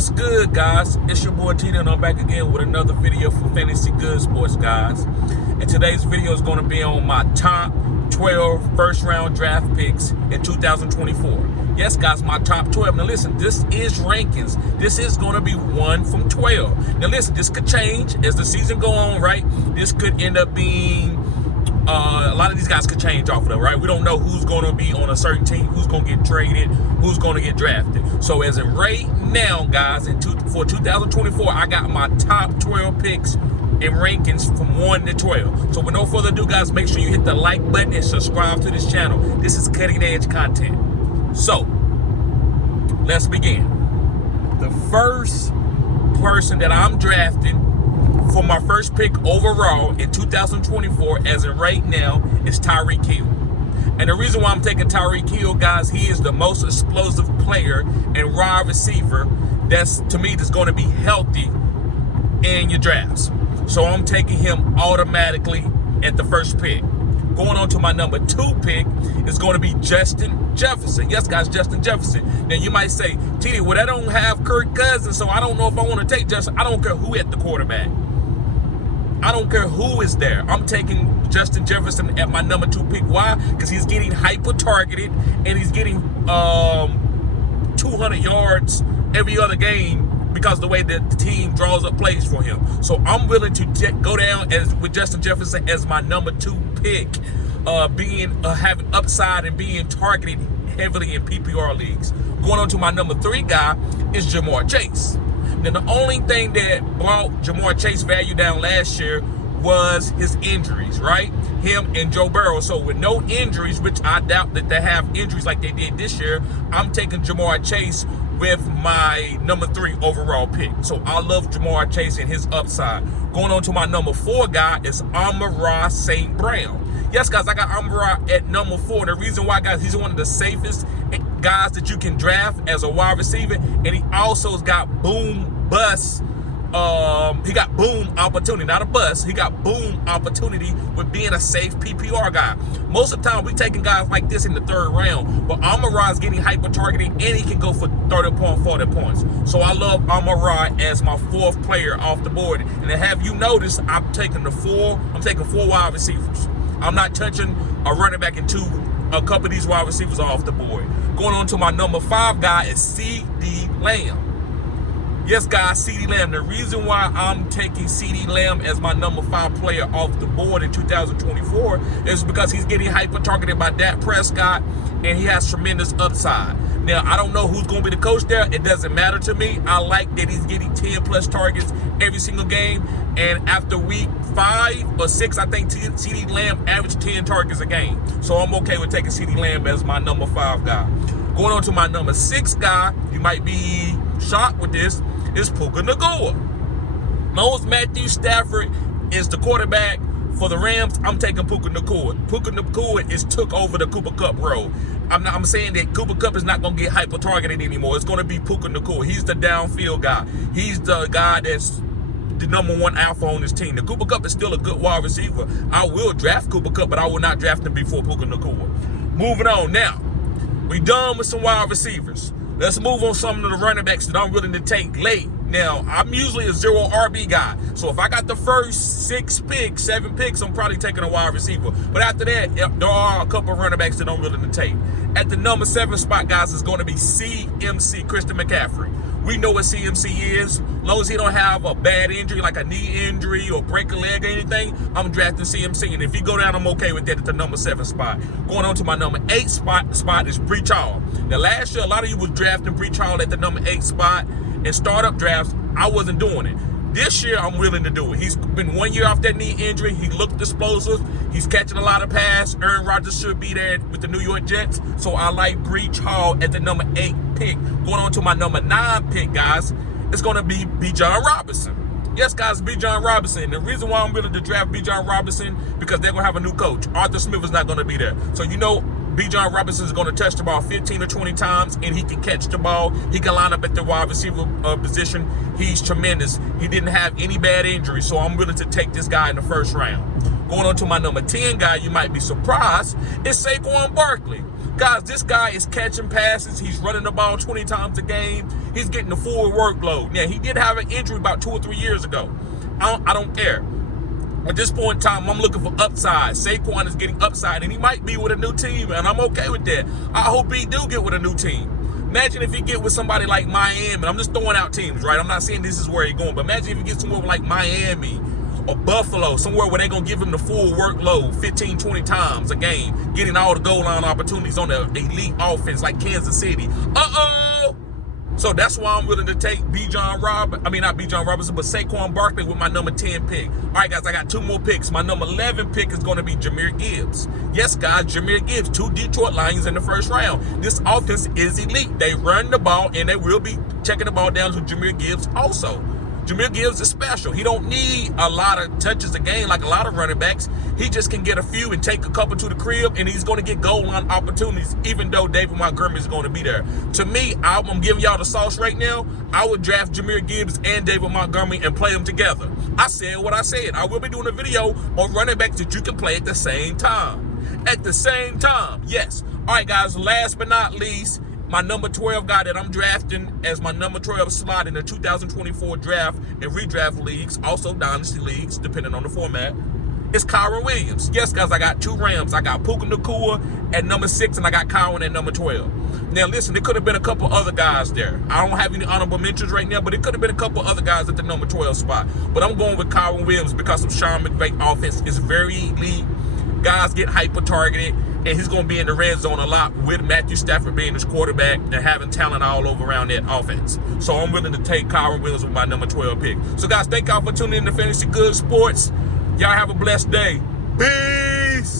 What's good, guys? It's your boy Tito, and I'm back again with another video for Fantasy Good Sports, guys. And today's video is going to be on my top 12 first-round draft picks in 2024. Yes, guys, my top 12. Now, listen, this is rankings. This is going to be 1 from 12. Now, listen, this could change as the season go on, right? This could end up being a lot of these guys could change off of them, right? We don't know who's going to be on a certain team, who's going to get traded, who's going to get drafted. So as of right now, guys, for 2024, I got my top 12 picks in rankings from 1 to 12. So with no further ado, guys, make sure you hit the like button and subscribe to this channel. This is cutting edge content. So let's begin. The first person that I'm drafting for my first pick overall in 2024, as in right now, is Tyreek Hill. And the reason why I'm taking Tyreek Hill, guys, he is the most explosive player and wide receiver that's going to be healthy in your drafts. So I'm taking him automatically at the first pick. Going on to my number 2 pick is going to be Justin Jefferson. Yes, guys, Justin Jefferson. Now, you might say, TD, well, I don't have Kirk Cousins, so I don't know if I want to take Justin. I don't care who at the quarterback. I don't care who is there. I'm taking Justin Jefferson at my number 2 pick. Why? Because he's getting hyper-targeted, and he's getting 200 yards every other game because of the way that the team draws up plays for him. So I'm willing to go down with Justin Jefferson as my number 2 pick, having upside and being targeted heavily in PPR leagues. Going on to my number 3 guy is Ja'Marr Chase. Now, the only thing that brought Ja'Marr Chase value down last year was his injuries, right? Him and Joe Burrow. So with no injuries, which I doubt that they have injuries like they did this year, I'm taking Ja'Marr Chase with my number 3 overall pick. So I love Ja'Marr Chase and his upside. Going on to my number 4 guy is Amon-Ra St. Brown. Yes, guys, I got Amon-Ra at number 4. And the reason why, guys, he's one of the safest guys that you can draft as a wide receiver, and he also has got boom bust. He got boom opportunity, not a bust. He got boom opportunity with being a safe PPR guy. Most of the time, we taking guys like this in the 3rd round, but Amon-Ra is getting hyper targeted, and he can go for 30 points, 40 points. So I love Amon-Ra as my 4th player off the board. And to have you notice, I'm taking 4 wide receivers. I'm not touching a running back into a couple of these wide receivers are off the board. Going on to my number 5 guy is CeeDee Lamb. Yes, guys, CeeDee Lamb. The reason why I'm taking CeeDee Lamb as my number 5 player off the board in 2024 is because he's getting hyper-targeted by Dak Prescott, and he has tremendous upside. Now, I don't know who's going to be the coach there. It doesn't matter to me. I like that he's getting 10-plus targets every single game, and after week 5 or 6, I think CeeDee Lamb averaged 10 targets a game. So I'm okay with taking CeeDee Lamb as my number 5 guy. Going on to my number 6 guy, you might be shocked with this, is Puka Nacua. Knows Matthew Stafford is the quarterback for the Rams. I'm taking Puka Nacua. Puka Nacua is took over the Cooper Kupp role. I'm saying that Cooper Kupp is not going to get hyper-targeted anymore. It's going to be Puka Nacua. He's the downfield guy. He's the guy that's the number 1 alpha on this team. The Cooper Kupp is still a good wide receiver. I will draft Cooper Kupp, but I will not draft him before Puka Nacua. Moving on now. We done with some wide receivers. Let's move on some of the running backs that I'm willing to take late. Now, I'm usually a 0 RB guy. So if I got the first 7 picks, I'm probably taking a wide receiver. But after that, there are a couple of running backs that I'm willing to take. At the number 7 spot, guys, is going to be CMC, Christian McCaffrey. We know what CMC is. As long as he don't have a bad injury, like a knee injury or break a leg or anything, I'm drafting CMC. And if he go down, I'm okay with that at the number 7 spot. Going on to my number 8 spot is Breece Hall. Now, last year, a lot of you was drafting Breece Hall at the number 8 spot. In startup drafts, I wasn't doing it. This year, I'm willing to do it. He's been 1 year off that knee injury. He looked explosive. He's catching a lot of passes. Aaron Rodgers should be there with the New York Jets. So I like Breece Hall at the number 8 pick. Going on to my number 9 pick, guys, it's going to be Bijan Robinson. Yes, guys, Bijan Robinson. The reason why I'm willing to draft Bijan Robinson, because they're going to have a new coach. Arthur Smith is not going to be there. So, you know, Bijan Robinson is going to touch the ball 15 or 20 times, and he can catch the ball. He can line up at the wide receiver position. He's tremendous. He didn't have any bad injuries, so I'm willing to take this guy in the 1st round. Going on to my number 10 guy, you might be surprised, is Saquon Barkley. Guys, this guy is catching passes. He's running the ball 20 times a game. He's getting the full workload. Now, he did have an injury about 2 or 3 years ago. I don't care. At this point in time, I'm looking for upside. Saquon is getting upside, and he might be with a new team, and I'm okay with that. I hope he do get with a new team. Imagine if he get with somebody like Miami. I'm just throwing out teams, right? I'm not saying this is where he's going, but imagine if he gets somewhere like Miami or Buffalo, somewhere where they're going to give him the full workload 15, 20 times a game, getting all the goal line opportunities on the elite offense like Kansas City. Uh-oh! So that's why I'm willing to take not Bijan Robinson, but Saquon Barkley with my number 10 pick. All right, guys, I got 2 more picks. My number 11 pick is going to be Jahmyr Gibbs. Yes, guys, Jahmyr Gibbs, 2 Detroit Lions in the first round. This offense is elite. They run the ball, and they will be checking the ball down to Jahmyr Gibbs also. Jahmyr Gibbs is special. He don't need a lot of touches a game like a lot of running backs. He just can get a few and take a couple to the crib, and he's going to get goal line opportunities, even though David Montgomery is going to be there. To me, I'm giving y'all the sauce right now. I would draft Jahmyr Gibbs and David Montgomery and play them together. I said what I said. I will be doing a video on running backs that you can play at the same time. At the same time, yes. All right, guys, last but not least, my number 12 guy that I'm drafting as my number 12 slot in the 2024 draft and redraft leagues, also dynasty leagues, depending on the format, is Kyren Williams. Yes, guys, I got 2 Rams. I got Puka Nacua at number 6, and I got Kyren at number 12. Now, listen, there could have been a couple other guys there. I don't have any honorable mentions right now, but it could have been a couple other guys at the number 12 spot. But I'm going with Kyren Williams because of Sean McVay offense is very elite. Guys get hyper-targeted, and he's going to be in the red zone a lot with Matthew Stafford being his quarterback and having talent all over around that offense. So I'm willing to take Kyren Williams with my number 12 pick. So, guys, thank y'all for tuning in to Fantasy Good Sports. Y'all have a blessed day. Peace.